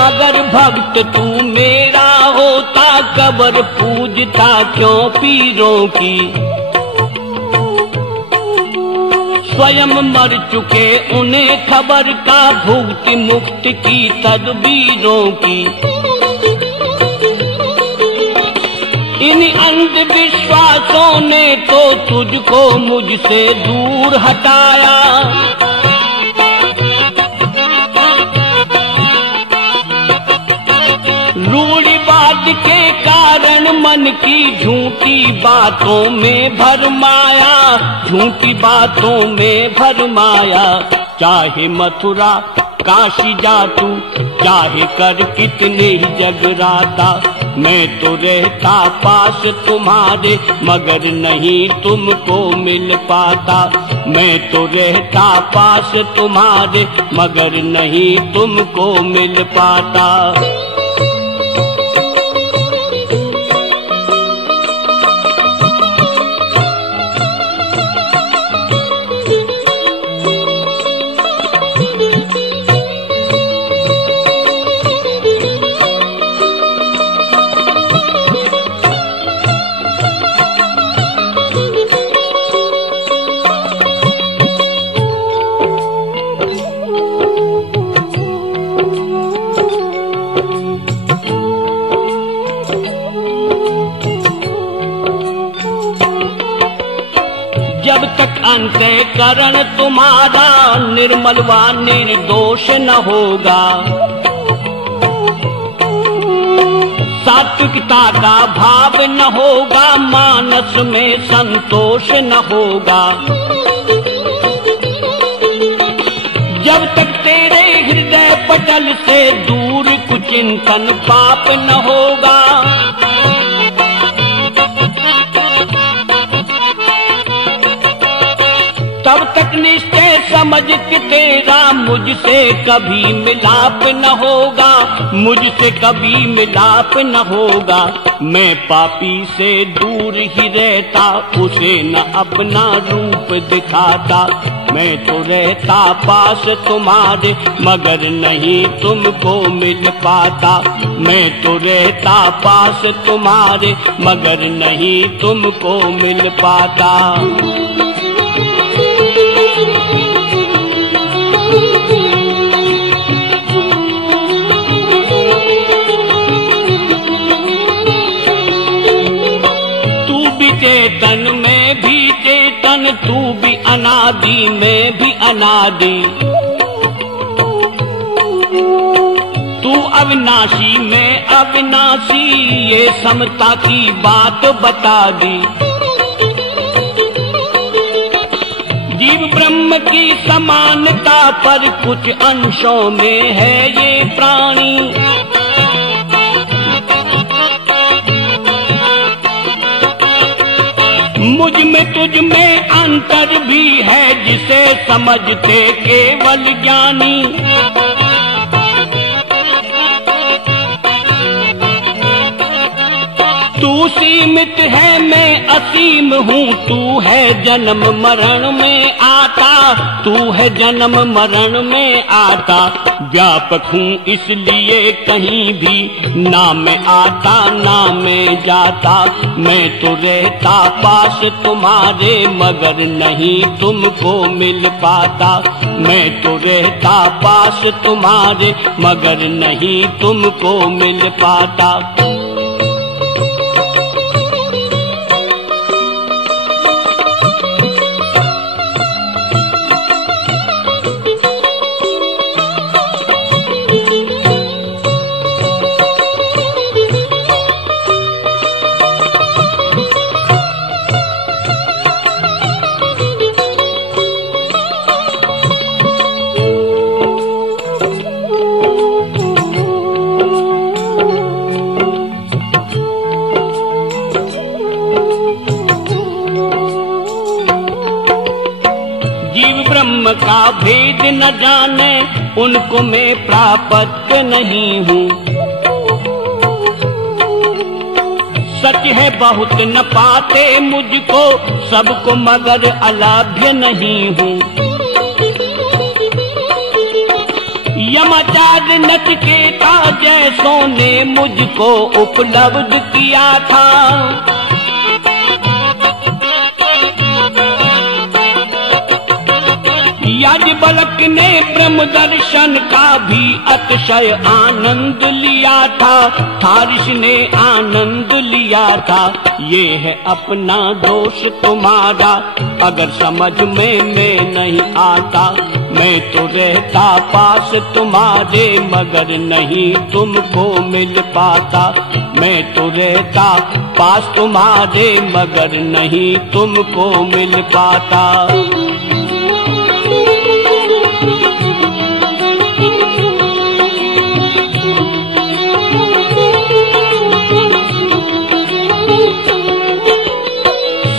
अगर भक्त तू मेरा होता कब्र पूजता क्यों पीरों की। स्वयं मर चुके उन्हें खबर का भुगति मुक्ति की तदबीरों की। इन अंधविश्वासों ने तो तुझको मुझसे दूर हटाया। रूढ़िवाद के कारण मन की झूठी बातों में भरमाया, झूठी बातों में भरमाया। चाहे मथुरा काशी जा तू, चाहे कर कितने ही जगराता, मैं तो रहता पास तुम्हारे मगर नहीं तुमको मिल पाता। मैं तो रहता पास तुम्हारे मगर नहीं तुमको मिल पाता। जब तक अंतःकरण तुम्हारा निर्मल व निर्दोष न होगा, सात्विकता का भाव न होगा, मानस में संतोष न होगा। जब तक तेरे हृदय पटल से दूर कुचिंतन पाप न होगा, तब तक निश्चय समझ के तेरा मुझसे कभी मिलाप न होगा, मुझसे कभी मिलाप न होगा। मैं पापी से दूर ही रहता, उसे न अपना रूप दिखाता। मैं तो रहता पास तुम्हारे मगर नहीं तुमको मिल पाता। मैं तो रहता पास तुम्हारे मगर नहीं तुमको मिल पाता। चेतन में भी चेतन, तू भी अनादि में भी अनादि। तू अविनाशी में अविनाशी, ये समता की बात बता दी। जीव ब्रह्म की समानता पर कुछ अंशों में है ये प्राणी। मुझ में तुझ में अंतर भी है, जिसे समझते केवल ज्ञानी। तू सीमित है मैं असीम हूँ, तू है जन्म मरण में आता, तू है जन्म मरण में आता। व्यापक हूँ इसलिए कहीं भी ना मैं आता ना मैं जाता। मैं तो रहता पास तुम्हारे मगर नहीं तुमको मिल पाता। मैं तो रहता पास तुम्हारे मगर नहीं तुमको मिल पाता। ब्रह्म का भेद न जाने उनको मैं प्राप्त नहीं हूँ। सच है बहुत न पाते मुझको सबको मगर अलाभ्य नहीं हूँ। यमाचार्य नचिकेता ऐसों ने मुझको उपलब्ध किया था। याज्ञवल्क्य ने ब्रह्म दर्शन का भी अतिशय आनंद लिया था ऋषि ने आनंद लिया था। ये है अपना दोष तुम्हारा, अगर समझ में मैं नहीं आता। मैं तो रहता पास तुम्हारे मगर नहीं तुमको मिल पाता। मैं तो रहता पास तुम्हारे मगर नहीं तुमको मिल पाता।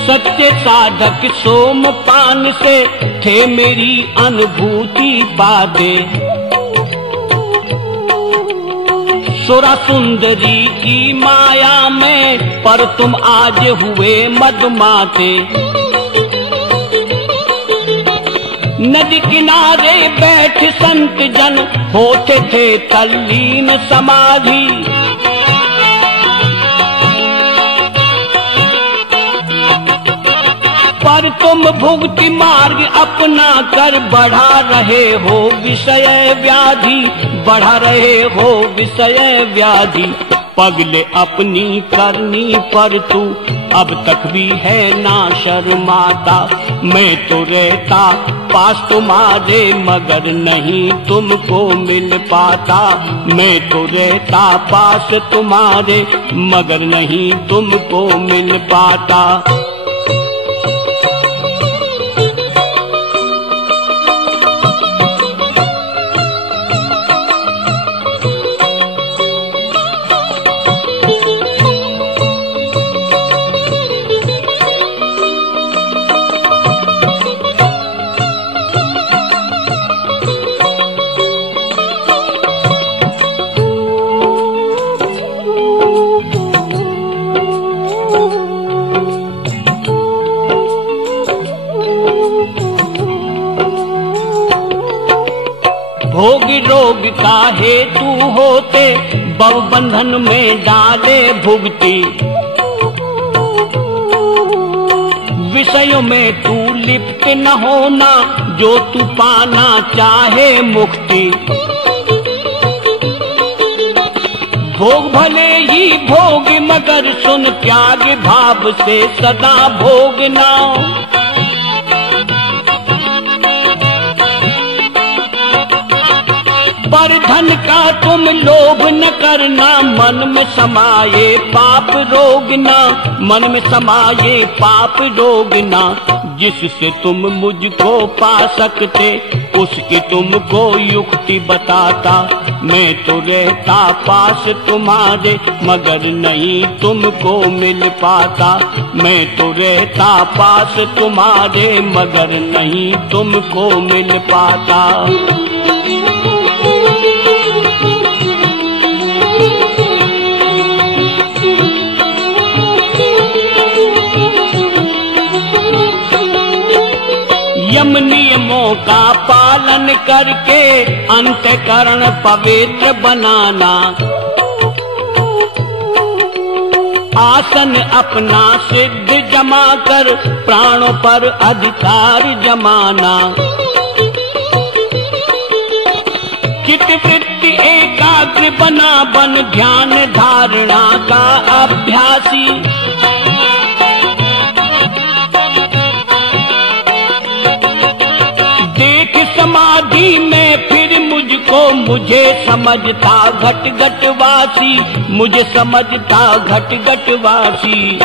सच्चे साधक सोमपान से थे मेरी अनुभूति बादे। सुरा सुंदरी की माया में पर तुम आज हुए मदमाते। नदी किनारे बैठ संत जन होते थे तल्लीन समाधि। पर तुम भुक्ति मार्ग अपना कर बढ़ा रहे हो विषय व्याधि, बढ़ा रहे हो विषय व्याधि। पगले अपनी करनी पर तू अब तक भी है ना शर्माता। मैं तो रहता पास तुम्हारे मगर नहीं तुमको मिल पाता। मैं तो रहता पास तुम्हारे मगर नहीं तुमको मिल पाता। भोग रोग का हेतु होते भव बंधन में डाले भुगती। विषयों में तू लिप्त न होना जो तू पाना चाहे मुक्ति। भोग भले ही भोग मगर सुन त्याग भाव से सदा भोगना। पर धन का तुम लोभ न करना, मन में समाये पाप रोगना, मन में समाये पाप रोगना। जिससे तुम मुझको पा सकते उसकी तुमको युक्ति बताता। मैं तो रहता पास तुम्हारे मगर नहीं तुमको मिल पाता। मैं तो रहता पास तुम्हारे मगर नहीं तुमको मिल पाता। यम नियमों का पालन करके अंतःकरण पवित्र बनाना। आसन अपना सिद्ध जमा कर प्राणों पर अधिकार जमाना। चित्त वृत्ति एकाग्र बना बन ध्यान धारणा का अभ्यासी। देख समाधि में फिर मुझको मुझे समझता घट घट वासी। मुझे समझता घट घट वासी।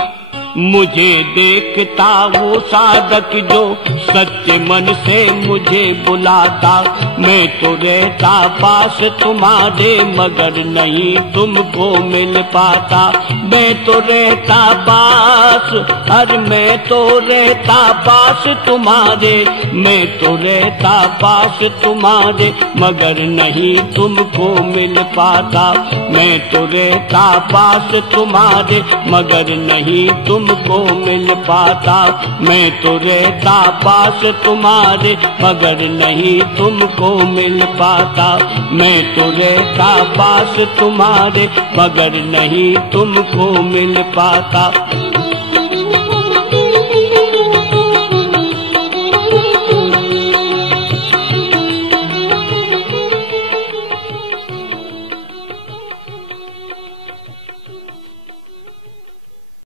मुझे देखता वो साधक जो सच्चे मन से मुझे बुलाता। मैं तो रहता पास तुम्हारे मगर नहीं तुमको मिल पाता। मैं तो रहता पास, अरे मैं तो रहता पास तुम्हारे, मैं तो रहता पास तुम्हारे, मगर नहीं तुमको मिल पाता। मैं तो रहता पास तुम्हारे, मगर नहीं तुमको मिल पाता। मैं तो रहता पास तुम्हारे, मगर नहीं तुमको मिल पाता। मैं तो रहता पास तुम्हारे, मगर नहीं तुमको मिल पाता।